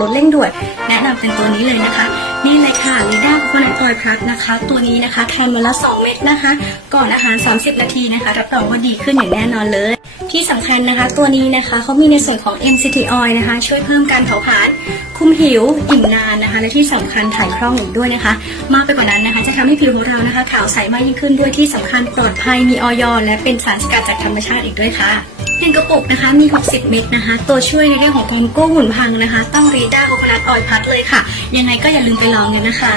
ลดเร่งด่วนแนะนำเป็นตัวนี้เลยนะคะนี่เลยค่ะลีด้าโคโคนัทออยล์พลัสนะคะตัวนี้นะคะทานวันละ2 เม็ดนะคะก่อนอาหาร30 นาทีนะคะรับรองว่าดีขึ้นอย่างแน่นอนเลยที่สำคัญนะคะตัวนี้นะคะเขามีในส่วนของ MCT Oil นะคะช่วยเพิ่มการเผาผลาญคุมผิวอิ่มนานนะคะและที่สำคัญถ่ายคล่องอีกด้วยนะคะมากไปกว่านั้นนะคะจะทำให้ผิวของเรานะคะขาวใสมากยิ่งขึ้นด้วยที่สำคัญปลอดภัยมีออยและเป็นสารสกัดจากธรรมชาติอีกด้วยค่ะ1 กระปุกนะคะมี60 เม็ดนะคะตัวช่วยในเรื่องของการกู้หุ่นพังนะคะต้องลีด้าโคโคนัทออยล์พลัสเลยค่ะยังไงก็อย่าลืมไปลองกันนะคะ